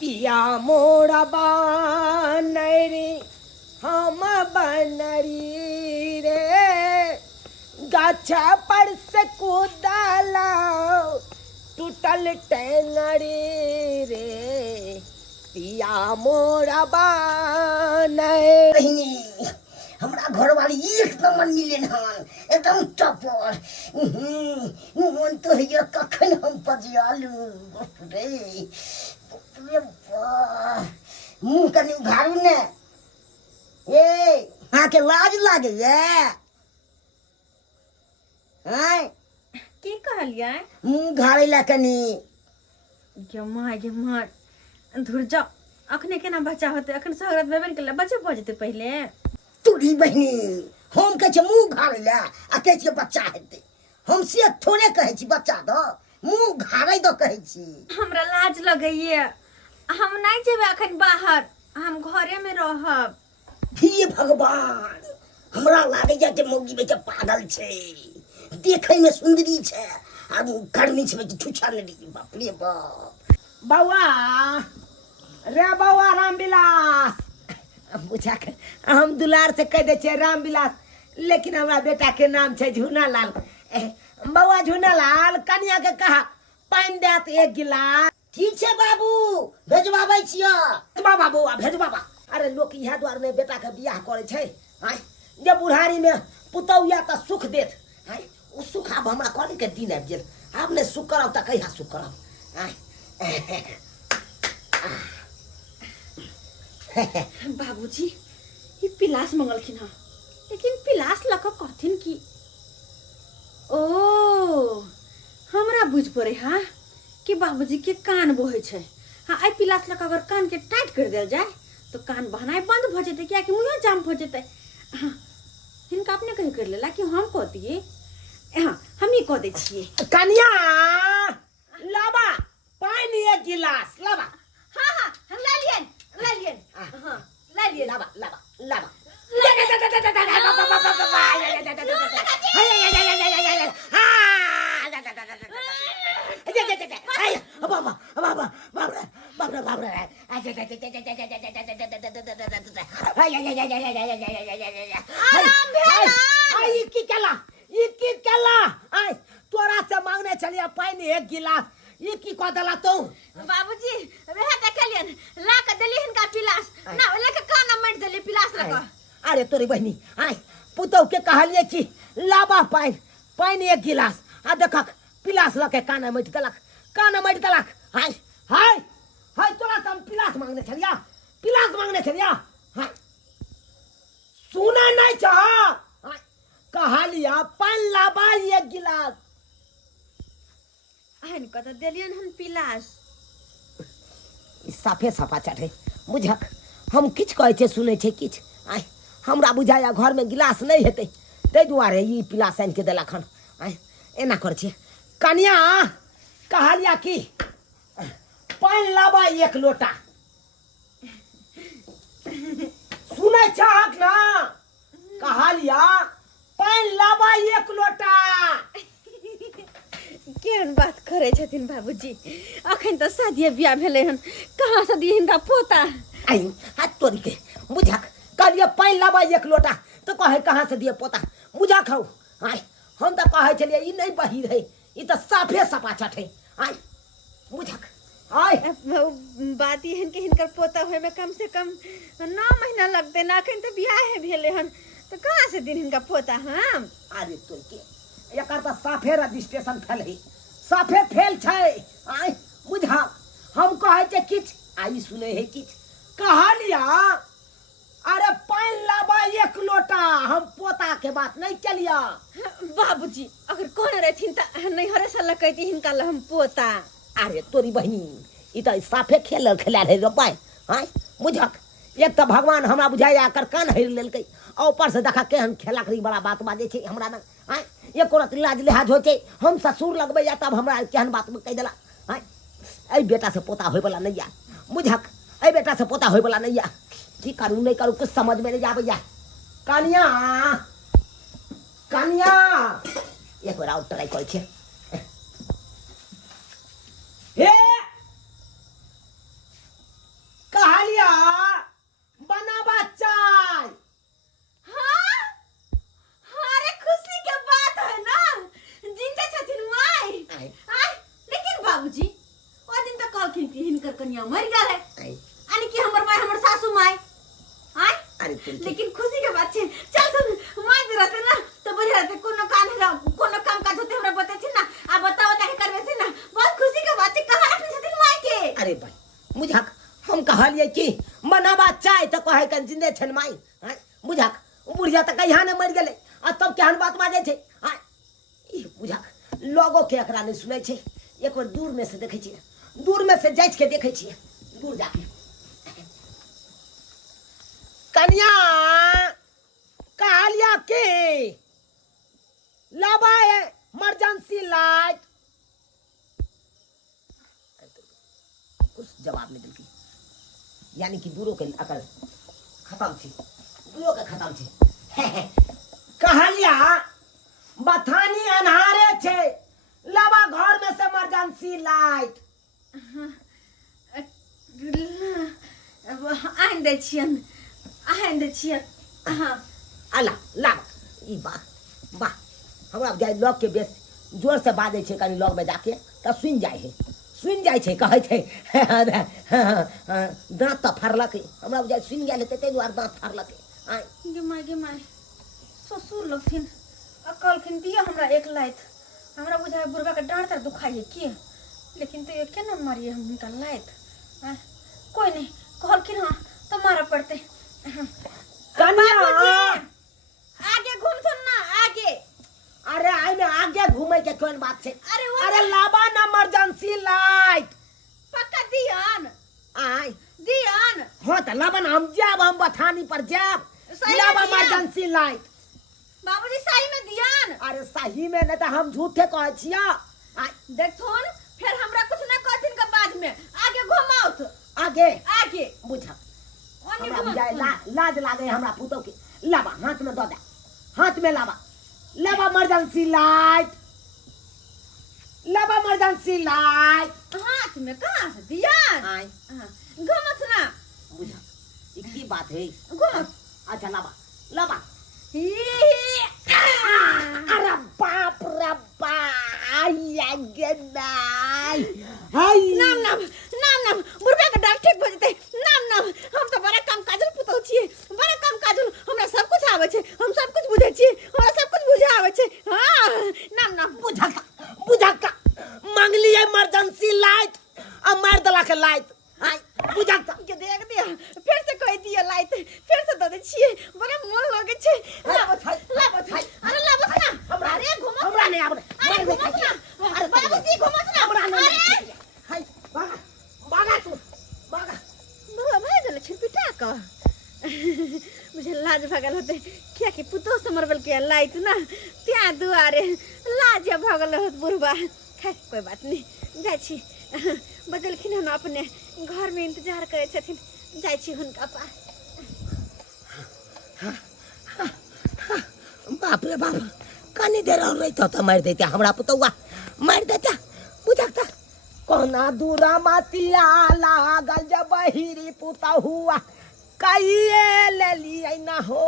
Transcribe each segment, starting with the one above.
पिया मोरा बनरी हम बनरी रे गाछा पर से कूदला टूटल टेंगरी रे पिया मोरा बनरी। हमरा घर वाली एक नंबर मिले हन एकदम टपर। मन तो है कखन हम पजियालू रे मुँह कनी उघारू ने ए आके लाज लागे की कहलियै मुँह घाड़े ला कनी गे धुर जाओ अखने केना बच्चा होते अखन सहरत बेबे के बच्चे भऽ जेतै पहिले। तोरी बहिनी हम कहे छे मुँह घाड़े ला आ कहे छे बच्चा हेतै। हम से थोड़े कहे छी बच्चा दो मुँह घाड़े दो कहे छी। हमरा लाज लगैये हम नहीं जेबे अखन बाहर हम घरे में रहब। हे भगवान हमरा लागे जाते मौगी बेटा पागल छे देखे में सुंदरी छे आ गर्मी छे छुछा नहीं बाप रे बाप। बउआ रे बउआ रामविलास बुझा के हम दुलार से कह दे छे रामविलास लेकिन हमारा बेटा के नाम छे झूनालाल। बउआ झूनालाल कन्या के कहा पानी देत एक गिलास। ठीक छे बाबू भेजवाबै छियो। भेजबा बाबू भेजबा। अरे लोग यहाँ द्वार में बेटा के बियाह करे छे आय जब बुढ़ारी में पुतौया त सुख देत आय उ सुख अब हमरा करे के दिन आबि गेल अब ने सुख करब त कहिया सुख करब आय। बाबूजी ये पिलास मंगलखिन ह लेकिन पिलास लक कहथिन की ओ हमरा बुझ पड़े हाँ कि बाबूजी के कान बोहे छे। हाँ आई पिलास लक अगर कान के टाइट कर देल जाए तो कान बहनाई बंद हो जेते क्या कि मुँह जाम हो जेते। हाँ हिनका अपने कही कर लेला कि हम कह दिए। हाँ हम ही कह दे छिए कन्या लाबा पानी एक गिलास लाबा। हाँ हाँ हम ला लियन हाँ ला लियन लाबा लाबा लाबा। तोरा से मांगने चलिए पानी एक गिलास ये की कह दला तू बाबूजी रेहा देखलियन ला के देली हिनका पिलास ना लेके कान मट देली पिलास लगा। अरे तोरी बहनी आय पुतौ के कहलिए कि लाबा पानी एक गिलास आ देखक पिलास लके कान मट देलक हाय हाय हाय तोरा से हम पिलास मांगने छलिया हाय सुना नहीं चाह कहलिया पानी लाबा एक गिलास हन क त देलियन हम पिलास। साफे सफा चढ़े बुझक हम किछ कहे छे सुने छे किछ आय हमरा बुझाया घर में गिलास नहीं हेते तै दुआरे ई पिलास आन के देलक हन आय एना कर छे। कन्या कहलिया कि पानी लाबा एक लोटा सुने चाहक ना कहलिया पानी लाबा एक लोटा। केहन बात करे छथिन बाबूजी अखन त शादी बियाह भेले हन कहाँ से दिए हिनका पोता। आई हाथ तोरी के बुझक कहलिए पानी लाबा एक लोटा तो कहे कहाँ से दिए पोता बुझक हौ आय हम तो कहे छलिए ई नहीं बही रहे ई तो साफे सफा छठे आय बुझक आय बात ये हन के हिनकर पोता होए में कम से कम 9 महीना लगते ना अखन त बियाह भेले हन तो कहाँ से दिन हिनका पोता हम। अरे तोरी के एकर तो साफे रजिस्ट्रेशन फेल है साफे फेल छे आय बुझक हम कहे छे किछ आई सुने है किछ कहलिया अरे पानी लाबा एक लोटा हम पोता के बात नहीं चलिया। बाबूजी अगर कौन रहथिन त नहीं हरे साल कहती हिनका ल हम पोता। अरे तोरी बहनी ई तो साफे खेला रे रोपाय हाय बुझक एक तो भगवान हमरा बुझाया कर कान हर लेलकै और ऊपर से देखा केहन खेला करी बड़ा बात बाजे छे हमरा न हाय एक औरत लाज लिहाज होचे हम ससुर लगबे या तब हमरा केहन बात में कह देला हाय ए बेटा से पोता होय वाला नहीं या बुझक ए बेटा से पोता होय वाला नहीं या की करू नहीं करू कुछ समझ में नहीं आबैया। कन्या कन्या एक बार और ट्राई कर छे हे कनिया मर गया है आई, यानी कि हमर माय हमर सासू माय आय अरे तुम लेकिन खुशी के बात छे चल सुन माय जे रहते ना तो बढ़िया रहते कोनो काम काज होते हमरा बता छी ना आ बताओ ताके करबे छी ना बहुत खुशी के बात छे कहां रखने छथिन माय के अरे भाई बुझाक हम कहलिए कि मनाबा चाय तो कहे कन जिंदे छन माई हैं बुझाक बुढ़िया तो कहिया ने मर गेले आ तब केहन बात बाजे छे हैं ई बुझाक लोगो के एकरा नहीं सुनै छे एक बार दूर में से देखे छिए दूर में से जांच के देखे छिए दूर जाके कन्या कहलिया के लबाए इमरजेंसी लाइट कुछ जवाब नहीं दिलकी यानी कि दूरों के अकल खत्म थी दूरों के खत्म थी कहलिया बथानी अनहारे छे लबा घर में से इमरजेंसी लाइट आइन दै छियन हां अला ला ई बा हमरा जाय लोग के बेस जोर से बाजे छे कनी लोग में जाके त सुन जाय छे कहै छे दांत त फाड़लक हमरा जाय सुन गेल ते ते दुआर दांत फाड़लक आय गे माय ससुर लगथिन अकलखिन दिया हमरा एक लाइत हमरा बुझाय बुरबा के डांट तर दुखाइए के लेकिन तो ये केना मारिए हम उनका लाइत कोई नहीं कहलखिन हां तो मारा पड़ते कन्या आगे घूम थन ना आगे अरे आई में आगे घूमे के कोन बात छे अरे वो अरे लाबा ना इमरजेंसी लाइट पक्का दियान आय दियान हो त लाबा ना हम जाब हम बथानी पर जाब सही लाबा में दिया। इमरजेंसी लाइट बाबूजी सही में दियान अरे सही में न त हम झूठे कहै छिया आय देखथुन फिर हमरा कुछ ना कहथिन के बाद में आगे घुमाओ तो आगे बुझा ओने हमरा घुमा बुझाए लाज लागे हमरा पुतो के लाबा हाथ में दो दे हाथ में लाबा इमरजेंसी लाइट हाथ में कहां से दियान आय घुमत ना बुझा ई की बात है घुमत अच्छा लाबा अरे अरे बाप रे आया गेनाई हाय नाम बुढ़बा के डाक ठीक भ जते नाम हम तो बड़ा काम काजल पुतौ छिए बड़ा काम काजल हमरा सब कुछ आवे छे हम सब कुछ बुझे छिए हमरा सब कुछ बुझे आवे छे हां नाम बुझा का मांगली इमरजेंसी लाइट आ मार दला के लाइट हाय बुझा के देख दिया फिर से कह दिया लाइट फिर से दे छिए बड़ा मन लगे छे लाबत अरे लाबत ना अरे घुमत हमरा नहीं आबे अरे घुमत ना अरे बाबूजी घुमत ना हमरा अरे नहीं हाय बागा तू बुआ भाई जले छिपिटा का मुझे लाज भगल होते क्या कि पुतो समरबल के लाइट ना त्या दुआरे लाज भगल होत बुढ़बा खै कोई बात नहीं जाय छी बदलखिन हम अपने घर में इंतजार करे छथिन जाय छी हुनका पास बाप रे बाप कनी देर और रही तो मार देते हमरा पुतौआ मार देता बुझाता कोना दूरा मातिया लागल जब बहिरी पुतहुआ कहिए ले लिया ना हो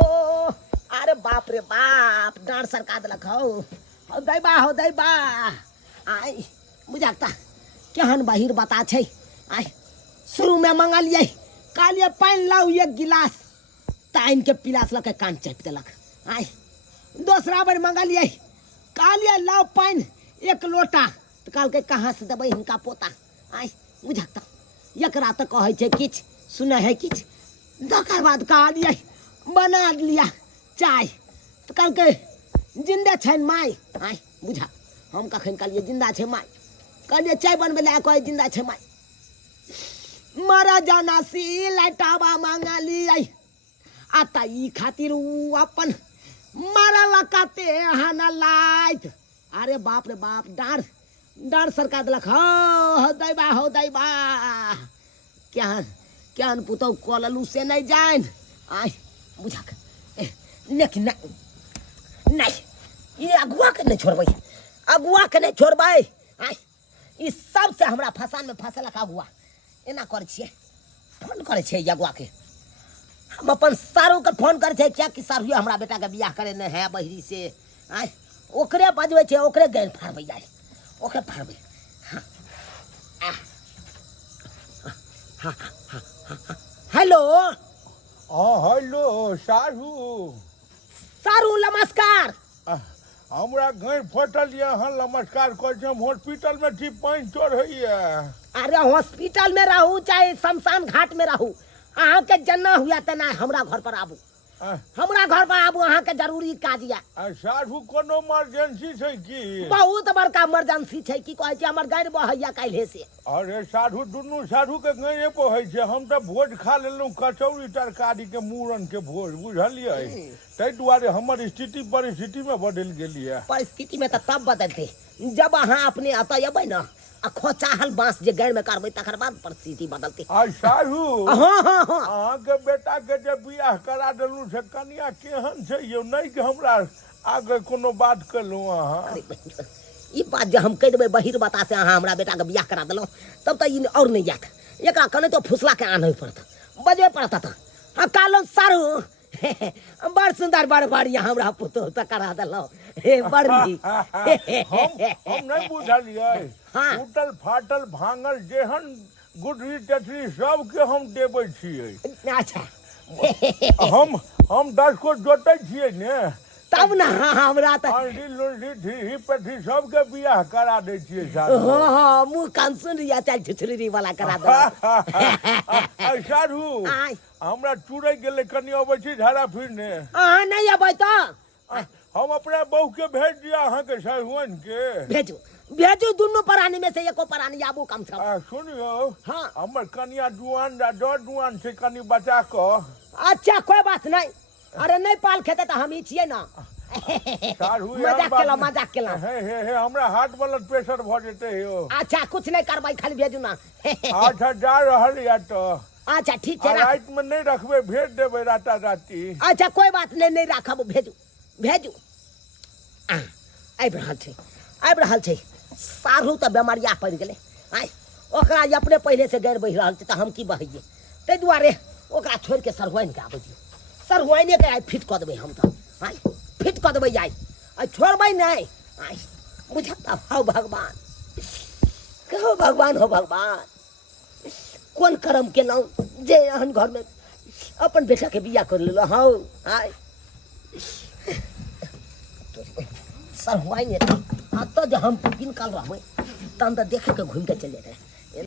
अरे बाप रे बाप डांट सरका देलक हो दैबा आई बुझाता केहन बहिर बता छै आई शुरू में मंगलिए कालिए पानी लाऊ एक गिलास ताइन के पिलास लके कान चट देलक आई दूसरा बार मंगलिए कालिए लाऊ पानी एक लोटा तो कहल के कहाँ से देबै हिनका पोता आई बुझाता एकरा तो कहै छै किछ सुनै है किछ दोकर बाद कहलिए बना लिया चाय तो कहल के जिंदा छै माय आई बुझा हम कखन कहलिए जिंदा छै माय कहलिए चाय बनबे ला कहे जिंदा छै माय मरा जाना सी लाइटाबा मंगलिए आता ई खातिर उ अपन मारा लकाते हना लाइट अरे बाप रे बाप डर सरका देलक हो दैबा क्या पुतौ कललू से नहीं जान आई बुझा लेकिन नहीं ये अगुआ के नहीं छोड़बै आई ई सब से हमरा फसान में फंसलक अगुआ एना कर छिए फोन करे छे अगुआ के हम अपन सारू के फोन करे छे क्या कि सारू हमरा बेटा के बियाह करे ने है बहिरी से आई ओकरे बजबै छे ओकरे गैन फाड़बै जाय ओकरे फाड़बै हेलो हेलो साधु सारू नमस्कार। हमरा घर फटल ये हाँ नमस्कार कर हम हॉस्पिटल में छी पानी चढ़ैया। अरे हॉस्पिटल में रहू चाहे शमशान घाट में रहू, अहाँ के जना हुआ तना हमरा घर पर आबू, हमरा घर पर आबू, अहाँ के जरूरी काज या। साधु कोनो इमरजेंसी छै की? बहुत बड़का इमरजेंसी छै की कहै छै, हमर गाड़ी बहैया काल्हे से। अरे साधु दुनू साधु के गाये बहै छै, हम तो भोज खा लेलहुँ कचौड़ी तरकारी के मूड़न के भोज बुझलियै, ताहि दुआरे हमर स्थिति परिस्थिति में बदलि गेलियै। परिस्थिति में तो तब बदलते जब अहाँ अपने अतः अबै न आ खोचाहल बांस जे गाड़ी में करबै तकर बाद परिस्थिति बदलते। साधु हाँ अहाँ के बेटा के जे बियाह करा देलहुँ से कनिया केहन छै यौ? नहीं कि हमरा आगे कोनो बात केलहुँ अहाँ? अरे बहिन, ई बात जे हम कह देबै बहिर बता से अहाँ हमरा बेटा के बियाह करा देलहुँ तब तो ई और नहीं जात, एकरा कने तो फुसला के आनय पड़त, बजबे पड़त। हाँ कहलहुँ सारू बड़ सुंदर बड़ बढ़िया हमरा पुतोह तो करा देलहुँ, बड़ नीक। हम नहीं बुझलियै, हाँ। टूटल फाटल भांगल जेहन गुडरी टटरी सबके हम देबै छियै। अच्छा हम 10 को जोतै छियै ने, तब ना हमरा तो आंधी लुंडी ढीही पेठी सबके बियाह करा दै छियै साधु। हाँ मुँह कान सुन रिया चल छुछुरी वाला करा देलहुँ। साधु आय हमरा चुरै गेलै, कनि अबै छी झाड़ा फिरने। अहाँ नहीं अबै तो हम अपने बहू के भेज दिया अहाँके सहुआइन के। भेजू भेजू, दुनू प्राणी में से एको प्राणी आबू कम से कम। सुनियो हाँ। हमर कनिया जुआन से कनि बचा क। अच्छा कोई बात नहीं, अरे नहीं पाल खेते तो हम ही छिए ना। मजाक केला हे हमरा हार्ट ब्लड प्रेशर भ जेते हो। अच्छा कुछ नहीं करबै, खाली भेजू ना। अच्छा जा रहल या तो अच्छा ठीक है, रात में नहीं रखबे, भेज देबै राता राती। अच्छा कोई बात नहीं, नहीं राखब, भेजू भेजू। आबि रहल छै सारू तो बेमारिया पड़ गेलै, आय ओकरा अपने पहले से गैर बहि रहल छै तो हम की बहिए, ताहि दुआरे ओकरा छोड़ के सरहुआइन के आबै दियौ, सरहुआइने के आइ फिट कऽ देबै हम तो, आय फिट कऽ देबै आइ छोड़बै नहीं। आय बुझत हो भगवान, कहो भगवान हो भगवान, कोन कर्म केलहुँ जे एहन घर में अपन बेटा के बियाह कर लेलहुँ। हाँ आय सरहुआइन तो जो हम किनकल रहबै तहन तो देखे के घूम के चले रहे,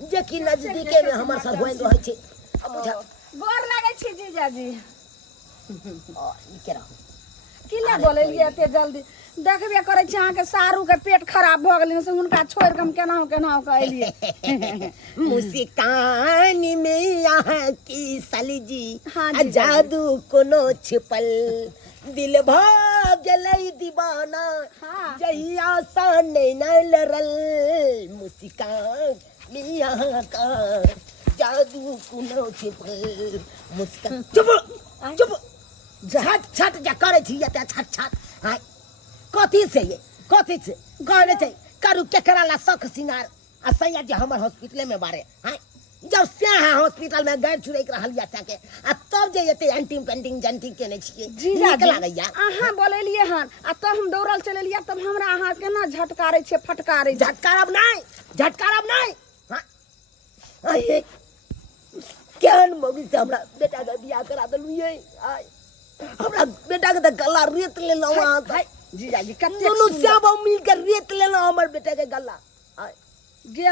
जे कि नजदीके में हमर सरहुआइन रहै छै। गोर लागै छी जीजाजी। के रहू की ले बोलेलिए एते जल्दी? देखबे करै छी अहाँ के सारू के पेट खराब भ गेलै से हुनका छोड़ के हम केनाहु के एलिए। मुस्कान में यहाँ की साली जी हाँ जी, जादू कोनो छिपल, दिल भाग गेलै दीवाना हाँ। जहिया सा नैना लरल, मुस्कान में यहाँ का जादू कोनो छिपल। मुस्कान चुप झट छट जा करे छी एते छट छट। हाय कथी से ये कथी से कहले छै करू केकरा ला शक सिंगार आ सैया जे हमर हॉस्पिटल में बारे। हाय जब से हॉस्पिटल में गैर छुरैक रहल या सके आ तब जे एते एंटी पेंटिंग जेंटिंग केने छियै नीक लागैया। अहाँ बोलेलिए हन आ तब हम दौड़ल चलेलिए, तब हमरा अहाँ केना झटकारै छै फटकारै छै? झटकारब नहीं। हाय केहन मौगी से हमरा बेटा के बियाह करा देलु ये। आय हमरा बेटा के गला रेत लेलहुँ अहाँ से। जीजाजी कते दोनों सब मिल के रेत लेलहुँ हमर बेटा के गला। आय गे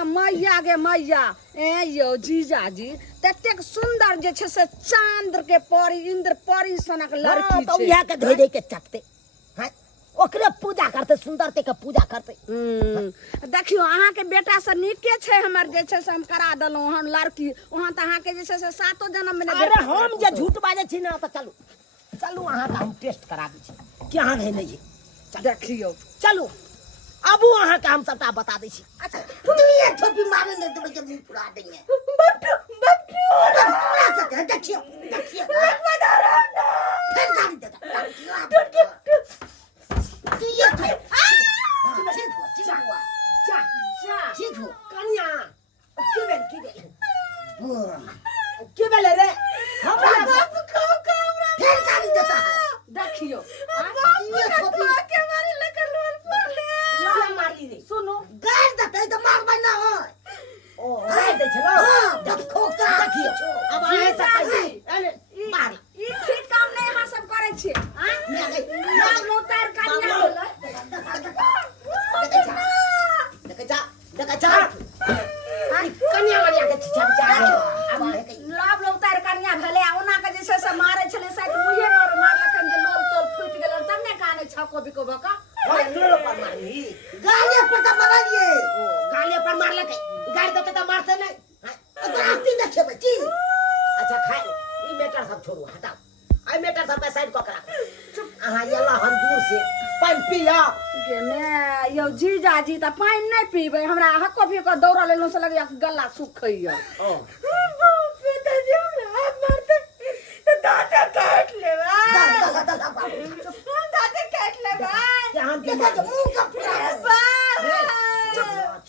मैया ए यौ जीजाजी ततेक सुंदर जे छै से चांद के परी इंद्र परी सनक लड़की तो छै। इहा के धोइ के चकते। हाय ओकरे पूजा करते, सुंदरते के पूजा करते। देखियो अहाँ के बेटा से नीके छै हमर जे छै से हम करा देलहुँ हन लड़की, वहाँ तऽ अहाँ के जे छै से 7 जन्म में अरे हम जे झूठ बाजै छी ना तो चलू अहाँ का हम टेस्ट करा दै छी कि अहाँ नहीं ये। देखियो चलू आबू अहाँ के हम सबटा बता दै छी। अच्छा ये थोपी मारे ने तो मुंह फुला देंगे। पूरा सके देखिए फिर गाली देता ये ठीक हो कन्या के बेल रे हमरा फिर गाली देता है। देखियो ये थोपी मारली रे सुनो गाल देता है तो मार बना हो। ओ मार दे छलो हां जब खोका देखी छोड़ू हटाओ आई मेटर सब साइड को करा चुप अहाँ येला हम दूर से पानी पिया गे मैं यो जीजा जी त पानी नहीं पीबे हमरा हको भी को दौड़ा लेलो से लगे गला सुखैया ओ पिताजी हमरा हाथ मारते तो दांत काट लेबा दांत काट लेबा यहाँ के मुंह का फुला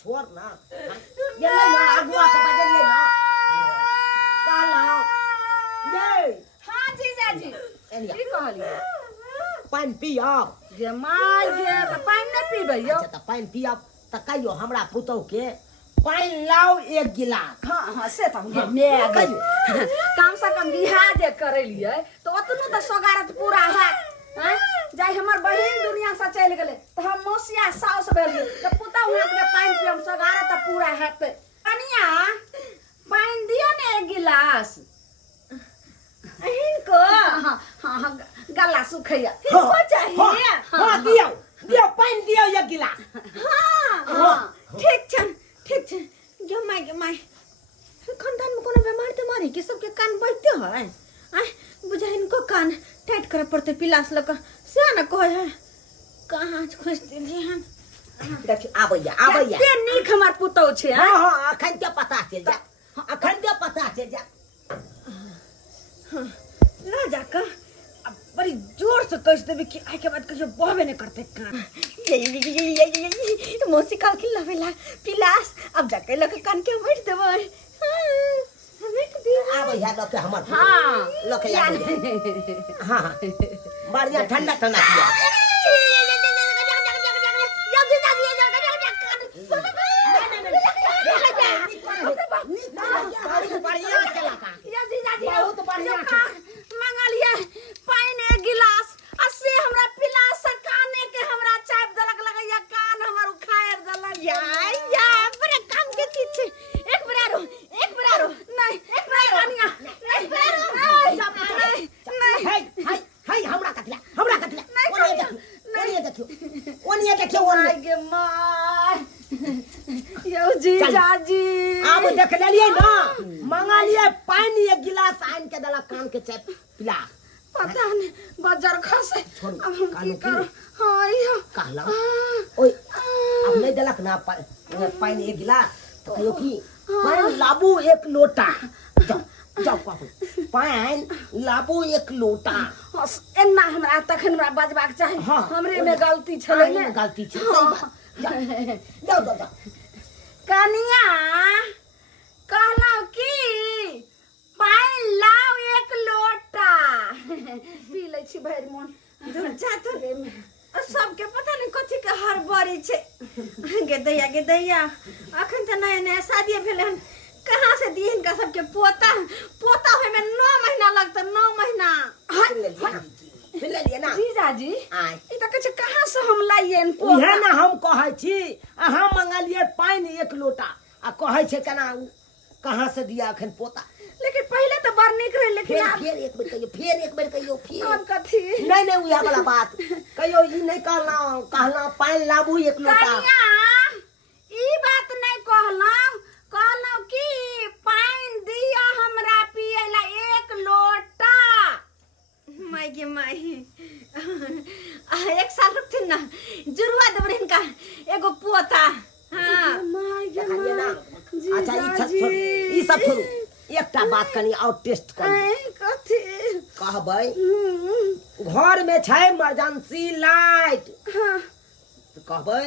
छोड़ ना ये ले ना अगुआ के बजे ले ना काला ये हां जीजा जी की कहलिए पानी पिया जे माय गे त पानी नहीं पीबे यो अच्छा त पानी पिया त कहियो हमरा पुतौ के पानी लाओ एक गिलास हाँ हाँ से तो हम मैं कम से कम बिहार जे करे लिए तो ओतनो तो सगारत पूरा है हैं जाय हमर बहिन दुनिया से चल गेले तो हम मौसिया साउस भेलिए तो पुता हुआ के पानी पियम सगारत पूरा हेते कनिया पानी दियो ने एक गिलास इनको हाँ हाँ गला सुखैया इनको चाहिए हाँ दियो दियो पानी दियो एक गिलास हाँ हाँ ठीक छन जो माय खानदान में कोनो बीमार तो मारी के सबके कान बजते है आय बुझा इनको कान टाइट करे पड़ते पिलास लक से ना कहे है कहाँ खोज दिली हम देखियो आबैया ते नीक हमर पुतौ छे हां हां अखन के पता चल जा अखन के पता चल जा ना जाकर अब बड़ी जोर से कह देबे कि आय के बाद कहियो बहबे नहीं करते कान ये मौसी काल की लवेला पिलास अब जाके लक कान के बैठ देबे बैठ दे आबैया लोग के हमर हाँ लोग के याद हां बढ़िया ठंडा पिया बढ़िया चला बहुत बढ़िया मंगलिया पानी एक गिलास अस्से हमरा पिलास काने के हमरा चाप दलक लगैया कान हमर उखाड़ दलक या बड़े काम के चीज छे एक बार आरो नहीं कानिया नहीं हाय हमरा कटला ओनिया देखियो ओनिया गे माय यो जीजा जी अब देख लेलिए ना मंगा लिए पानी एक गिलास आन के दला कान के चैप पिला पता नहीं बाजार खसे छोड़ू, अब हम कानू की करो हां यो कहला ओए अब नहीं दलक ना पानी एक गिलास तो कहियो की पानी लाबू एक लोटा जाओ कहू पानी लाबू एक लोटा एना हमरा तखन हमरा बजबाक चाही हाँ, हमरे में गलती छले ने गलती छै सही बात जाओ कनिया कहलौ की पानी लाओ एक लोटा पी ले छी भरि मन दूर जा तो रे में सबके पता नहीं कथी के हड़बड़ी छै गे दैया अखन त नया शादी भेले हन कहाँ से दिए इनका सबके पोता होय में 9 महीना लगता 9 महीना सुन लेलिए ना जीजा जी आय ई त कछ कहाँ से हम लाइए इन पोता इहे ना हम कहै छी अहाँ मंगलिए पानी एक लोटा आ कहै छै केना कहाँ से दिया अखन पोता लेकिन पहले तो बड़ निक रहे लेकिन अब फिर एक बेर कहियो फिर अब कथी नहीं उया वाला बात कहियो ई नहीं कहला पानी लाबू एक लोटा कनिया ई बात नहीं कहलौ कि पानी दिया हमरा पियला एक लोटा माई एक साल रुकथिन ना जुड़वा देबे इनका एगो पोता हां देखलिए ना अच्छा ई सब छोड़ू एकटा बात कनी और टेस्ट कर कथी कहबै घर में छै इमरजेंसी लाइट हां कहबै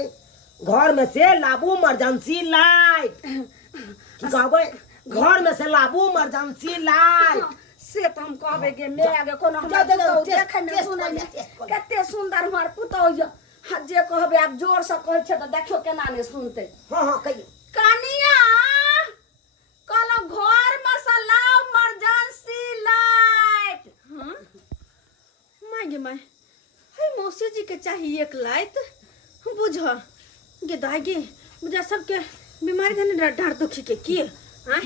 घर में से लाबू इमरजेंसी लाइट कहबै घर में से लाबू इमरजेंसी लाइट से तो हम कहबे के मैं आगे कोनो हम देखे में सुनै में कते सुंदर हमर पुतौ य जे कहबे आप जोर से कहै छै त देखियो केना ने सुनते हां कहियो कनिया कहलो घर में से लाओ इमरजेंसी लाइट हां माय हे मौसी जी के चाहिए एक लाइट बुझ गे दागे बुझा सबके बीमारी धने डर दुखी के की हां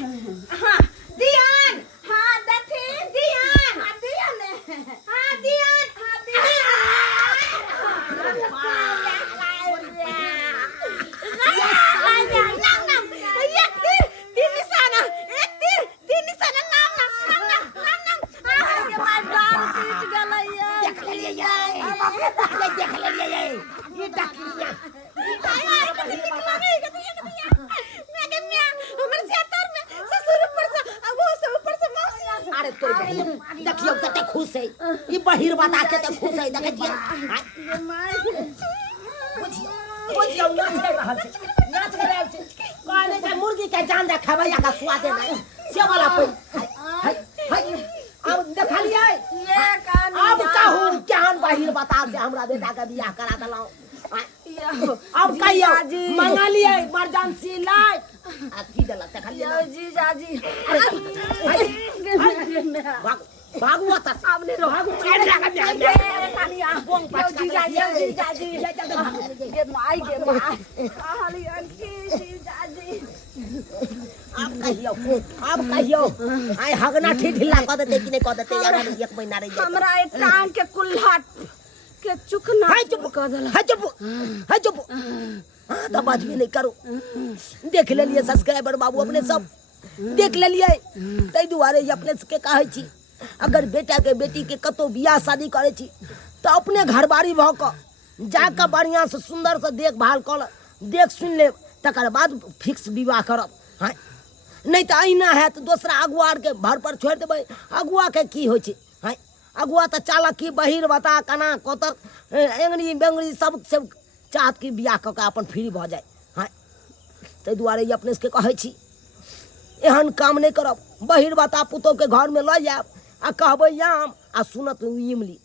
हां दियान हां दथे दियान हां दियान हां दियान देख लेलिए ये डकलिया अरे तोर बहिन देखियो कते खुश है ई बहिर बता के ते खुश है देखिए बुझियो नाच कर रहल छै कहले जे मुर्गी के जान दे खाबै या का स्वाद नहीं से वाला पे अब देखलिए अब कहूं केहन बहिर बता से हमरा बेटा के बियाह करा देलौ अब कहियो मंगलिए इमरजेंसी लाइट आ की देलक देखलिए जीजाजी भागवा त सामने रहो भागू चढ़ लगा कानिया बोंग पाछ जीजाजी ये माई के माई कहलियन की जीजाजी अब कहियो आय हगना ढिला क देते कि नहीं क देते यार एक महीना रह जाए हमरा एक टांग के कुल्हा के चुकना हाय चुप क देला हाय चुप तो बात भी नहीं करो देख लेलिए सब्सक्राइबर बाबू अपने सब देख लेलिए तै दुआरे अपने के कहै छी अगर बेटा के बेटी के कतो बियाह शादी करे छी तो अपने घरबारी भ क जाके बढ़िया से सुंदर से देखभाल कर देख सुन ले तकर बाद फिक्स विवाह करब हाँ नहीं तो अहिना है तो दूसरा अगुआर के भर पर छोड़ देबै अगुआ के की होइ छै हाँ अगुआ तो चालक की बहिर बता कना कोतर एंगरी बेंगरी सब चाहत की बियाह क के अपन फ्री भ जाए हाँ तै दुआरे अपने के कहै छी एहन काम नहीं करब बहिर बता पुतोह के घर में ल जाब आ कहबै याम आ सुनत इमली